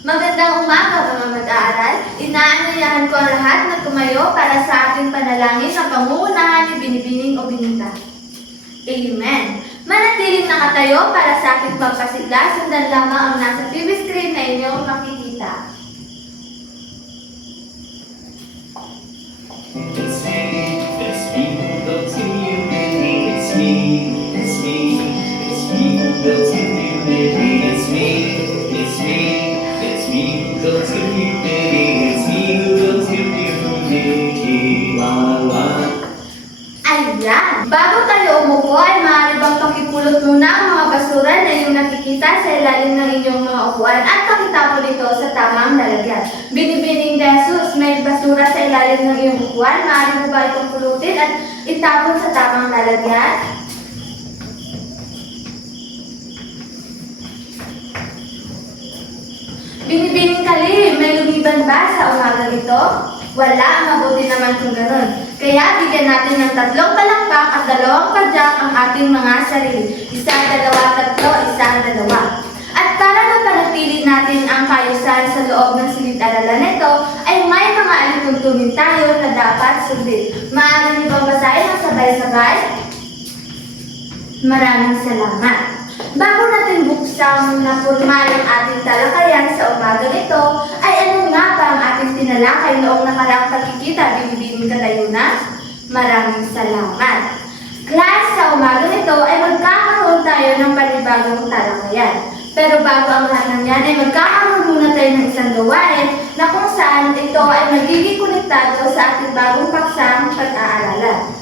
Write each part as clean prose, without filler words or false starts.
Magandang umaga mga mag-aaral. Inaanyayahan ko ang lahat na tumayo para sa ating panalangin sa pangungunahan ni Binibining o Binita. Amen. Manatiling nakatayo para sa ating pagpasigla. Sundan lamang ang nasa TV screen na inyong makikita. It's me who loves you, baby. It's me who loves you, baby. It's me who loves you, baby. It's me who loves you, baby. Ayan! Bago tayo umupo ay maaari bang pakipulot muna ang mga basura na iyong nakikita sa ilalim ng inyong mga upuan at pakitapon ito sa tamang lalagyan. Binibining Jesus, may basura sa ilalim ng iyong upuan. Maaari mo ba itong pulutin at itapon sa tamang lalagyan? Binibining Kali, may lumiban ba sa umagang ito? Wala, mabuti naman kung ganun. Kaya bigyan natin ng 3 palakpak at 2 padyak ang ating mga sarili. 1, 2, 3, 1, 2. At para mapanatili natin ang kaayusan sa loob ng silid-aralan nito, ay may mga alituntunin tayo na dapat sundin. Maaari niyo bang basahin ang sabay-sabay? Maraming salamat. Bago natin buksan na formal ang ating talakayan sa umagang ito, ay ano nga ba ang ating tinalakay noong nakaraang pagkikita, Binibining Katayunan? Maraming salamat. Class, sa umagang ito ay magkakaroon tayo ng panibagong talakayan. Pero bago ang lahat ng yan ay magkakaroon muna tayo ng isang gawain na kung saan ito ay magiging konektado sa ating bagong paksang pag-aaralan.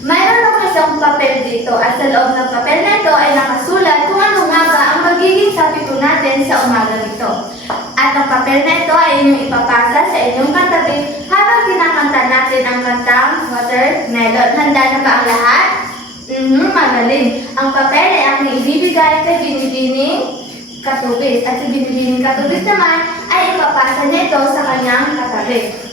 Mayroon akong isang papel dito at sa loob ng papel na ito ay nakasulat kung ano nga ba ang magiging topic natin sa umagang ito. At ang papel na ito ay inyong ipapasa sa inyong katabi habang kinakanta natin ang kantang Watermelon. Handa na ba ang lahat? Magaling. Ang papel ay aking ibibigay kay Binibining Katubis. At si Binibining Katubis naman ay ipapasa niya ito sa kanyang katabi.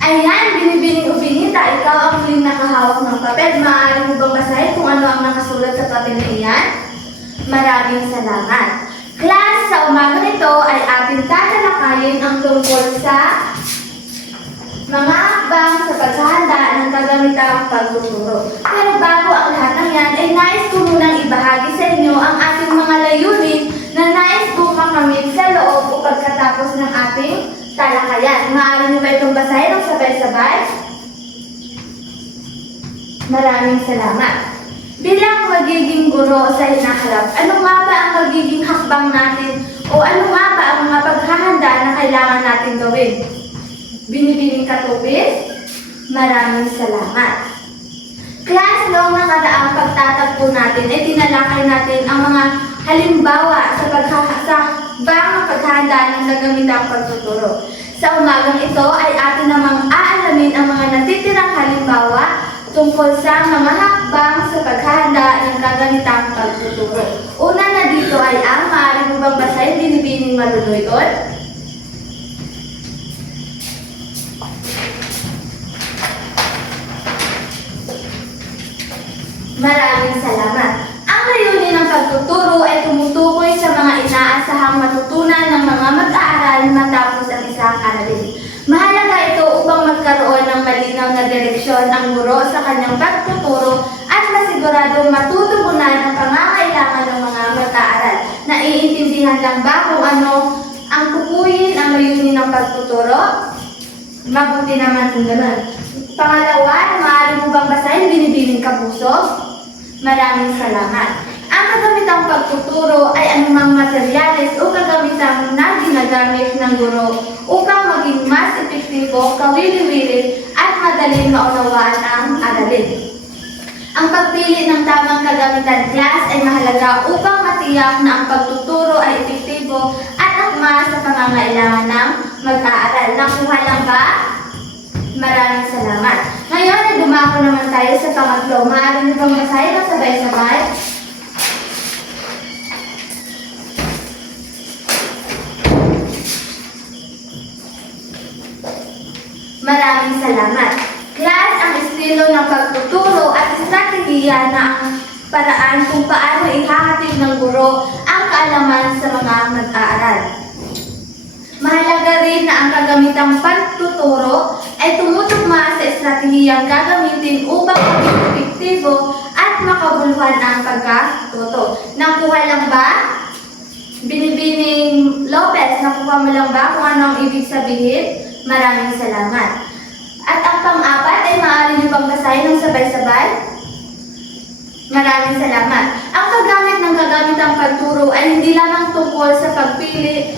Ayan, Binibining o Binita, ikaw ang muling nakahawak ng papel. Maaari mo bang basahin kung ano ang nakasulat sa papel na iyan? Maraming salamat. Class, sa umaga nito ay ating tatalakayin ang tungkol sa mga hakbang sa paghahanda ng kagamitang pagtuturo. Pero bago ang lahat ng yan, ay nais ko munang ibahagi sa inyo ang ating mga layunin na nais kong makamit sa loob o pagkatapos ng ating talakayan. Maaari niyo ba itong basahin ng sabay-sabay? Maraming salamat. Bilang magiging guro sa hinaharap, ano nga ba ang magiging hakbang natin o ano nga ba ang mga paghahanda na kailangan natin gawin? Binibining Katubis, maraming salamat. Class, noong nakaraang pagtatagpo natin ay tinalakay natin ang mga halimbawa sa paghahanda ng gagamitang pagtuturo. Sa umagang ito ay atin namang aalamin ang mga natitirang halimbawa tungkol sa mga hakbang sa paghahanda ng gagamitang pagtuturo. Una na dito ay ang maaari mo bang basahin, Binibining Maluloyon? Maraming salamat. Ang layunin ng pagtuturo ay tumutukoy sa mga inaasahang matutunan ng mga mag-aaral matapos ang isang aralin. Mahalaga ito upang magkaroon ng malinaw na direksyon ang guro sa kanyang pagtuturo at masiguradong matutugunan ang pangangailangan ng mga mag-aaral. Naiintindihan lang ba kung ano ang tukuyin ang layunin ng pagtuturo? Mabuti naman kung gano'n. Pangalawa, maaari mo bang basahin, Binibining Kapuso? Maraming salamat. Ang kagamitang pagtuturo ay anumang materyales o kagamitang na ginagamit ng guro upang maging mas epektibo, kawili-wili at madaling maunawaan ang aralin. Ang pagpili ng tamang kagamitan class ay mahalaga upang matiyak na ang pagtuturo ay epektibo at akma sa pangangailangan ng mag-aaral. Nakuha lang ba? Maraming salamat. Ngayon ay dumako naman tayo sa pangatlo. Maaari niyo bang basahin ang sabay-sabay? Maraming salamat. Class, ang estilo ng pagtuturo at estratehiya na ang paraan kung paano ihahatid ng guro ang kaalaman sa mga mag-aaral. Mahalaga rin na ang kagamitang pagtuturo ay tumutugma sa estratehiyang gagamitin upang maging epektibo at makabuluhan ang pagkatuto. Nakuha lang ba? Binibining Lopez, nakuha mo lang ba kung ano ang ibig sabihin? Maraming salamat. At ang pang-apat ay maaari niyo bang basahin ng sabay-sabay? Maraming salamat. Ang paggamit ng kagamitang pagturo ay hindi lamang tungkol sa pagpili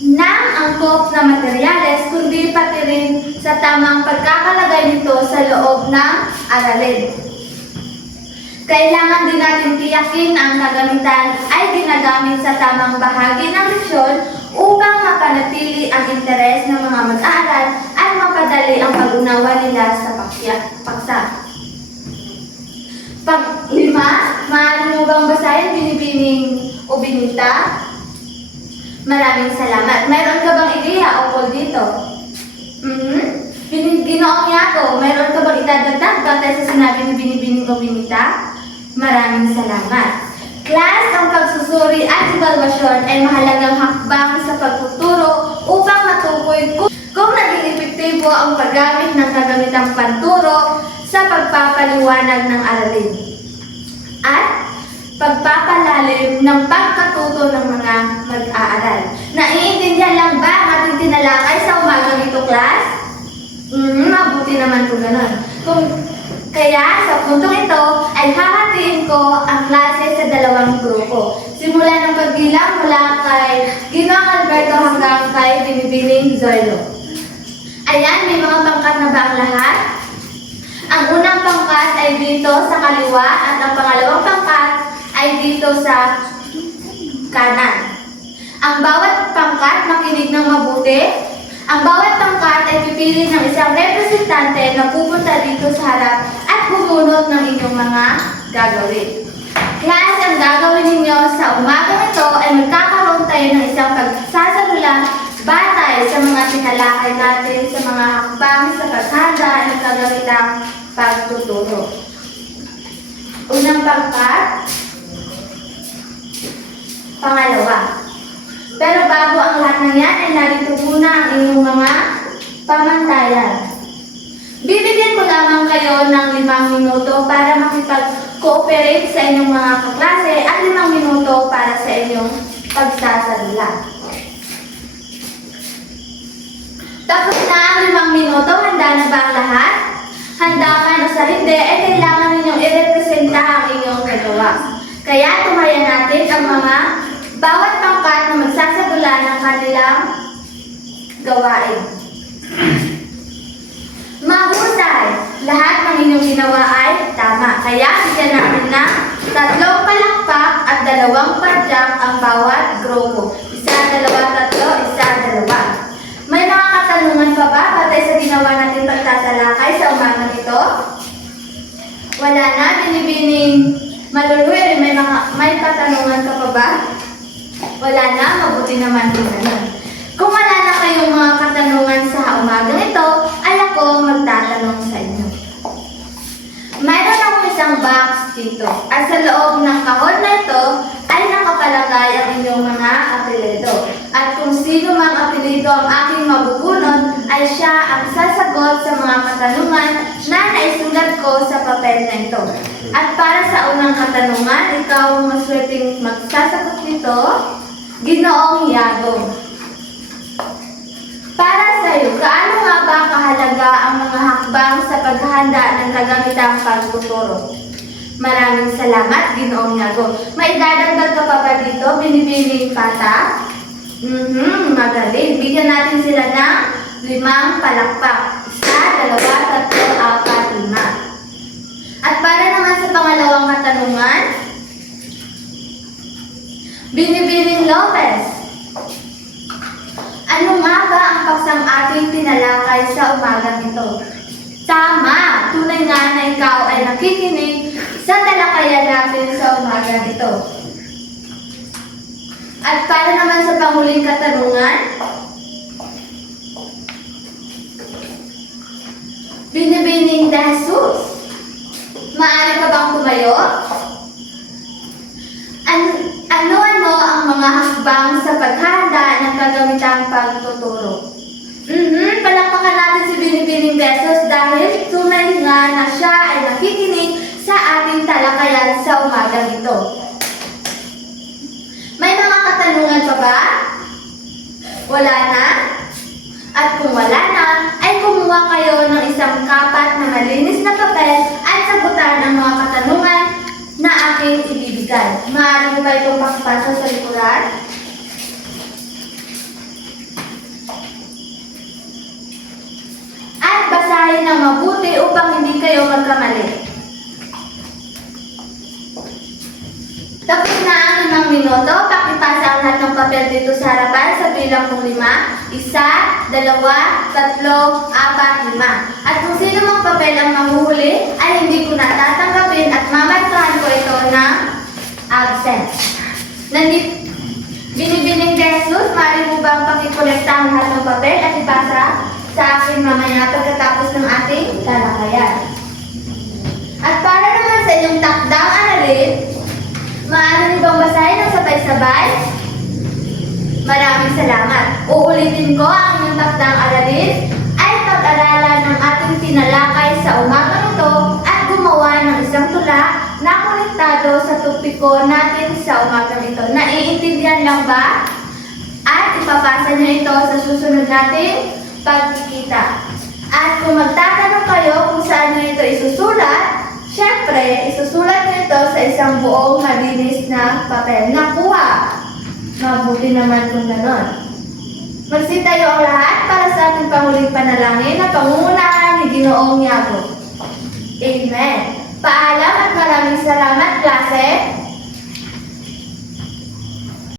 ng angkop na materyales, kundi pati rin sa tamang pagkakalagay nito sa loob ng aralin. Kailangan din natin tiyakin na ang kagamitan ay ginagamit sa tamang bahagi ng leksyon upang mapanatili ang interes ng mga mag-aaral at mapadali ang pag-unawa nila sa paksa. Pang-lima, maaari mo bang basahin Binibining o Binita? Maraming salamat. Mayroon ka bang ideya ukol dito? Ginoong Yago, mayroon ka bang idadagdag batay sa sinabi ni Binibining o Binita? Maraming salamat. Class, ang pagsusuri at evaluasyon ay mahalagang hakbang sa pagtuturo upang matukoy kung naging epektibo ang paggamit ng kagamitang panturo sa pagpapaliwanag ng aralin at pagpapalalim ng pagkatuto ng mga mag-aaral. Naiintindihan lang ba ang ating tinalakay sa umagang ito, class? Mabuti naman kung gano'n. Kaya sa puntong ito ay hahatiin ko ang klase sa dalawang grupo. Simula ng pagbilang mula kay Ginoong Alberto hanggang kay Binibining Zoilo. Ayan, may mga pangkat na ba ang lahat? Ang unang pangkat ay dito sa kaliwa at ang pangalawang pangkat ay dito sa kanan. Ang bawat pangkat makinig ng mabuti. Ang bawat pangkat ay pipili ng isang representante na pupunta dito sa harap at bumunot ng inyong mga gagawin. Class, ang gagawin ninyo sa umagang ito ay magkakaroon tayo ng isang pagsasalula batay sa mga tinalakay natin sa mga hakbang sa paghanda ng kagamitang pagtuturo. Unang pangkat, pangalawa. Pero bago ang lahat ng yan ay narito muna ang inyong mga pamantayan. Bibigyan ko lamang kayo ng 5 minuto para makipag-cooperate sa inyong mga kaklase at 5 minuto para sa inyong pagsasalula. Tapos na ang 5 minuto, handa na ba ang lahat? Handa man o sa hindi, ay kailangan ninyong i-representa ang inyong nagawa. Kaya tumaya natin ang mga bawat pangkat na magsasadula ng kanilang gawain. Mahusay! Lahat ng inyong ginawa ay tama. Kaya bigyan natin na 3 palakpak at 2 padyak ang bawat grupo. 1, 2, 3, 1, 2. May mga katanungan pa ba patay sa ginawa natin pagtatalakay sa umagang ito? Wala na, Binibining Maluluwi, may katanungan ka pa ba? Wala na, mabuti naman din naman. Kung wala na kayong mga katanungan sa umagang ito, ay ako magtatanong sa inyo. Mayroon akong isang box dito. At sa loob ng kahon na ito, ay nakapalagay ang inyong mga apelido. At kung sino mang apelido ang aking mabubunot, ay siya ang sasagot sa mga katanungan na naisulat ko sa papel na ito. At para sa unang katanungan, ikaw ang maswerteng magsasagot nito, Ginoong Yago. Para sa iyo, gaano nga ba kahalaga ang mga hakbang sa paghahanda ng kagamitang pagtuturo? Maraming salamat, Ginoong Yago. May dadagdag ka pa ba dito, Binibining Pata? Magaling. Bigyan natin sila ng 5 palakpak. 1, 2, 3, 4, 5. At para naman sa pangalawang katanungan, Binibining Lopez. Ano nga ba ang paksang ating tinalakay sa umagang ito? Tama! Tunay nga na ikaw ay nakikinig sa talakayan natin sa umagang ito. At para naman sa panghuling katanungan, na Jesus. Maaari ka bang tumayo? Ano-ano ang mga hakbang sa paghahanda ng kagamitang pagtuturo? Palakpakan natin si Binibining Jesus dahil tunay nga na siya ay nakikinig sa ating talakayan sa umagang ito. May mga katanungan pa ba? Wala na? At kung wala na, ay kumuha kayo ng isang kapat na malinis na papel at sagutan ang mga katanungan na aking ibibigay. Maaari mo ba itong pakipasa sa likuran? At basahin ng mabuti upang hindi kayo magkamali. Tapos na ang 5 minuto, pakipasa ang lahat ng papel dito sa harapan sa bilang kong 5. 1, 2, 3, 4, 5. At kung sino mang papel ang mahuhuli, ay hindi ko na tatanggapin at mamarkahan ko ito ng absent. Binibining Jesus, maaari mo bang pakikolekta ang lahat ng papel at ipasa sa akin mamaya pagkatapos ng ating talakayan? At para naman sa inyong takdang aralin, maaari bang basahin ng sabay-sabay? Maraming salamat. Uulitin ko ang inyong takdang aralin ay pag-aralan ng ating tinalakay sa umagang ito at gumawa ng isang tula na konektado sa topiko natin sa umagang ito. Naiintindihan lang ba? At ipapasa niyo ito sa susunod nating pagkikita. At kung magtatanong kayo kung saan niyo ito isusulat, siyempre, isusulat niyo ito sa isang buong malinis na papel. Nakuha! Mabuti naman kung ganon. Magsitayo ang lahat para sa ating panguling panalangin na pangungunahan ni Ginoong Yago. Amen. Paalam at maraming salamat, klase.